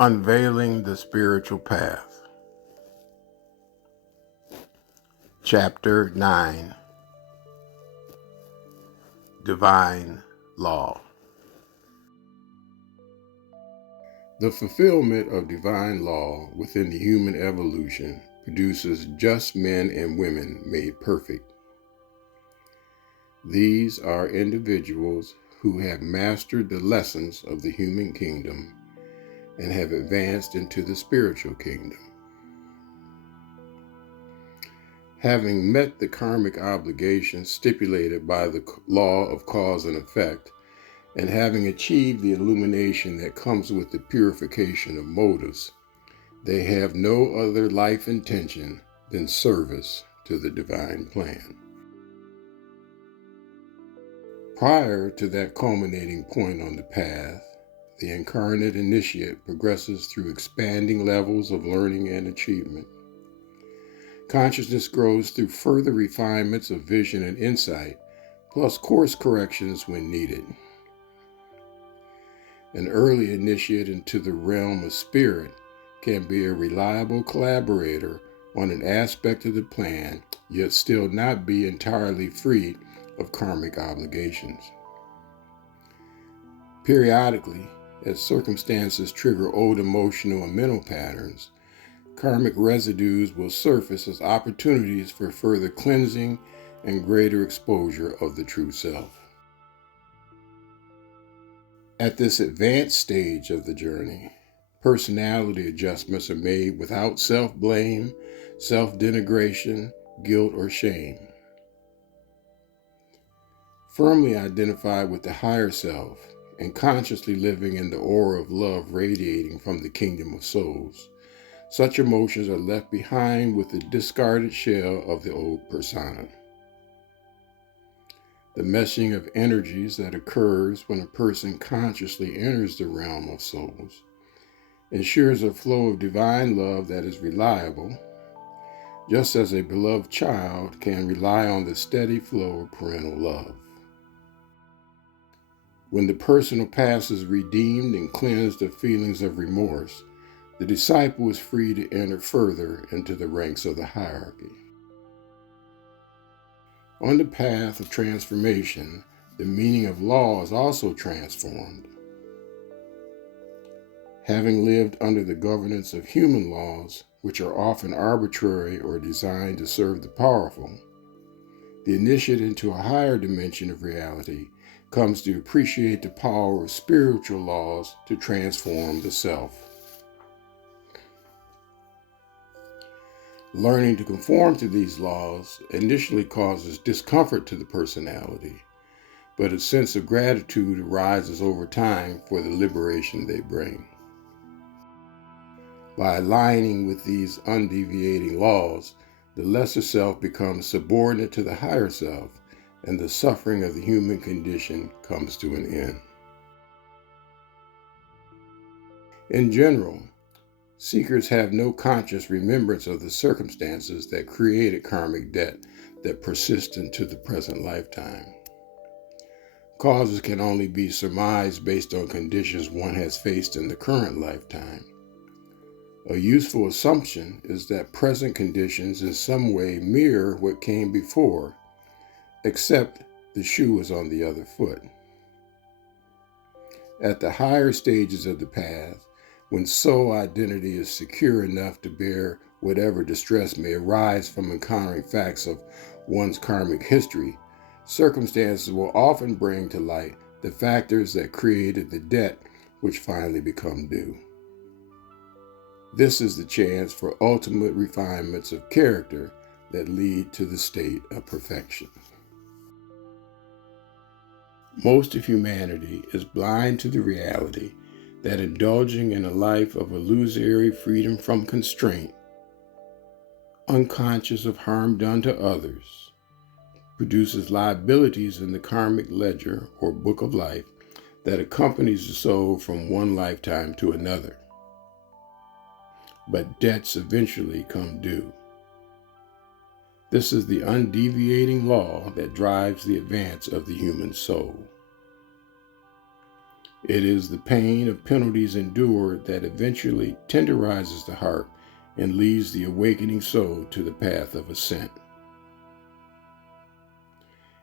Unveiling the Spiritual Path. Chapter 9. Divine Law. The fulfillment of divine law within the human evolution produces just men and women made perfect. These are individuals who have mastered the lessons of the human kingdom and have advanced into the spiritual kingdom. Having met the karmic obligations stipulated by the law of cause and effect, and having achieved the illumination that comes with the purification of motives, they have no other life intention than service to the divine plan. Prior to that culminating point on the path, the incarnate initiate progresses through expanding levels of learning and achievement. Consciousness grows through further refinements of vision and insight, plus course corrections when needed. An early initiate into the realm of spirit can be a reliable collaborator on an aspect of the plan, yet still not be entirely free of karmic obligations. Periodically, as circumstances trigger old emotional and mental patterns, karmic residues will surface as opportunities for further cleansing and greater exposure of the true self. At this advanced stage of the journey, personality adjustments are made without self-blame, self-denigration, guilt, or shame. Firmly identified with the higher self and consciously living in the aura of love radiating from the kingdom of souls, such emotions are left behind with the discarded shell of the old persona. The meshing of energies that occurs when a person consciously enters the realm of souls ensures a flow of divine love that is reliable, just as a beloved child can rely on the steady flow of parental love. When the personal past is redeemed and cleansed of feelings of remorse, the disciple is free to enter further into the ranks of the hierarchy. On the path of transformation, the meaning of law is also transformed. Having lived under the governance of human laws, which are often arbitrary or designed to serve the powerful, the initiate into a higher dimension of reality comes to appreciate the power of spiritual laws to transform the self. Learning to conform to these laws initially causes discomfort to the personality, but a sense of gratitude arises over time for the liberation they bring. By aligning with these undeviating laws, the lesser self becomes subordinate to the higher self, and the suffering of the human condition comes to an end. In general, seekers have no conscious remembrance of the circumstances that created karmic debt that persist into the present lifetime. Causes can only be surmised based on conditions one has faced in the current lifetime. A useful assumption is that present conditions in some way mirror what came before, except the shoe is on the other foot. At the higher stages of the path, when soul identity is secure enough to bear whatever distress may arise from encountering facts of one's karmic history, circumstances will often bring to light the factors that created the debt which finally become due. This is the chance for ultimate refinements of character that lead to the state of perfection. Most of humanity is blind to the reality that indulging in a life of illusory freedom from constraint, unconscious of harm done to others, produces liabilities in the karmic ledger or book of life that accompanies the soul from one lifetime to another. But debts eventually come due. This is the undeviating law that drives the advance of the human soul. It is the pain of penalties endured that eventually tenderizes the heart and leads the awakening soul to the path of ascent.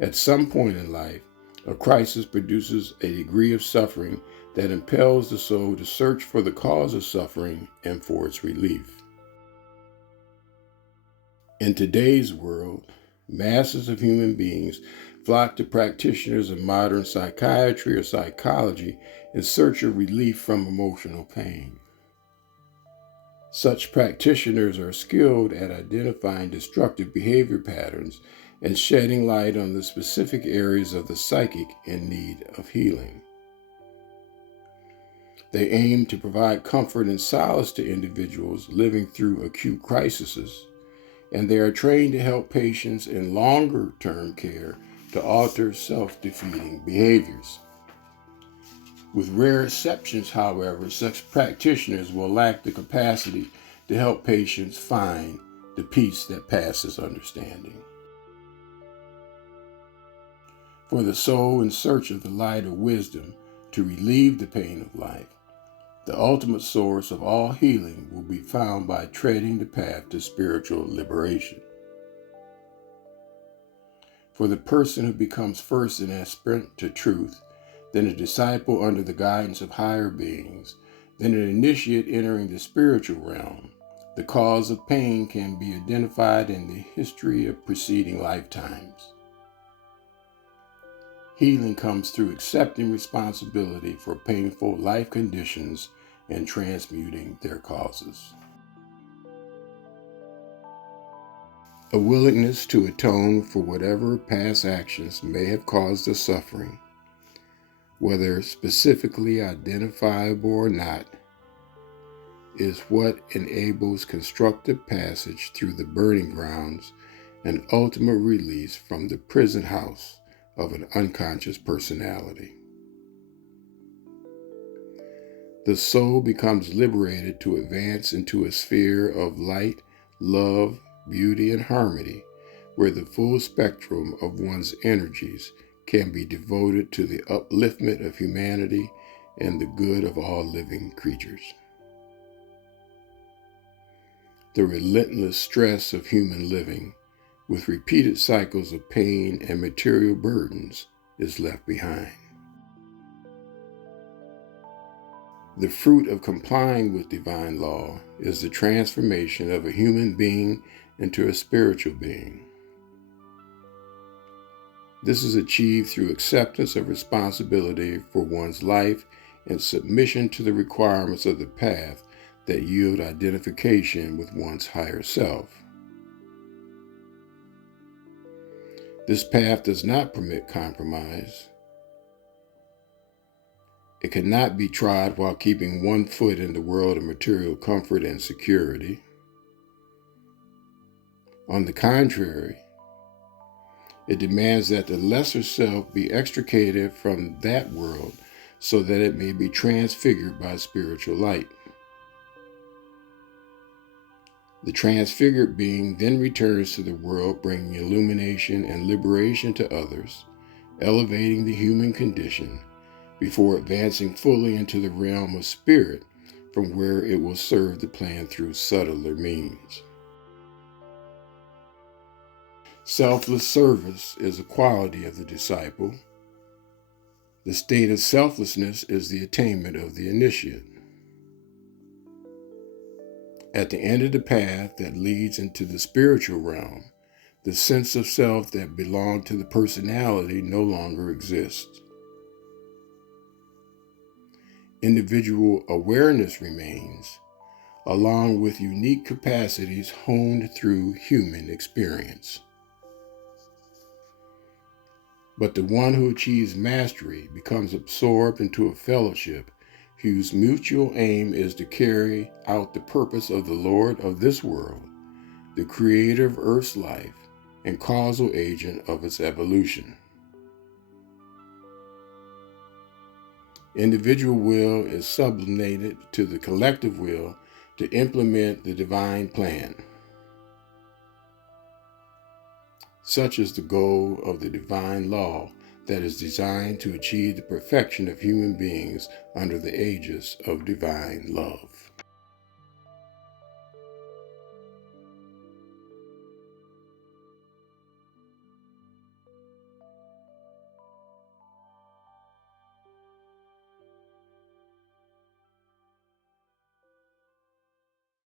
At some point in life, a crisis produces a degree of suffering that impels the soul to search for the cause of suffering and for its relief. In today's world, masses of human beings flock to practitioners of modern psychiatry or psychology in search of relief from emotional pain. Such practitioners are skilled at identifying destructive behavior patterns and shedding light on the specific areas of the psychic in need of healing. They aim to provide comfort and solace to individuals living through acute crises, and they are trained to help patients in longer-term care to alter self-defeating behaviors. With rare exceptions, however, such practitioners will lack the capacity to help patients find the peace that passes understanding. For the soul in search of the light of wisdom to relieve the pain of life, the ultimate source of all healing will be found by treading the path to spiritual liberation. For the person who becomes first an aspirant to truth, then a disciple under the guidance of higher beings, then an initiate entering the spiritual realm, the cause of pain can be identified in the history of preceding lifetimes. Healing comes through accepting responsibility for painful life conditions and transmuting their causes. A willingness to atone for whatever past actions may have caused the suffering, whether specifically identifiable or not, is what enables constructive passage through the burning grounds and ultimate release from the prison house of an unconscious personality. The soul becomes liberated to advance into a sphere of light, love, beauty, and harmony, where the full spectrum of one's energies can be devoted to the upliftment of humanity and the good of all living creatures. The relentless stress of human living, with repeated cycles of pain and material burdens, is left behind. The fruit of complying with divine law is the transformation of a human being into a spiritual being. This is achieved through acceptance of responsibility for one's life and submission to the requirements of the path that yield identification with one's higher self. This path does not permit compromise. It cannot be trod while keeping one foot in the world of material comfort and security. On the contrary, it demands that the lesser self be extricated from that world so that it may be transfigured by spiritual light. The transfigured being then returns to the world, bringing illumination and liberation to others, elevating the human condition, before advancing fully into the realm of spirit, from where it will serve the plan through subtler means. Selfless service is a quality of the disciple. The state of selflessness is the attainment of the initiate. At the end of the path that leads into the spiritual realm, the sense of self that belonged to the personality no longer exists. Individual awareness remains, along with unique capacities honed through human experience. But the one who achieves mastery becomes absorbed into a fellowship whose mutual aim is to carry out the purpose of the Lord of this world, the creator of Earth's life and causal agent of its evolution. Individual will is sublimated to the collective will to implement the divine plan. Such is the goal of the divine law that is designed to achieve the perfection of human beings under the aegis of divine love.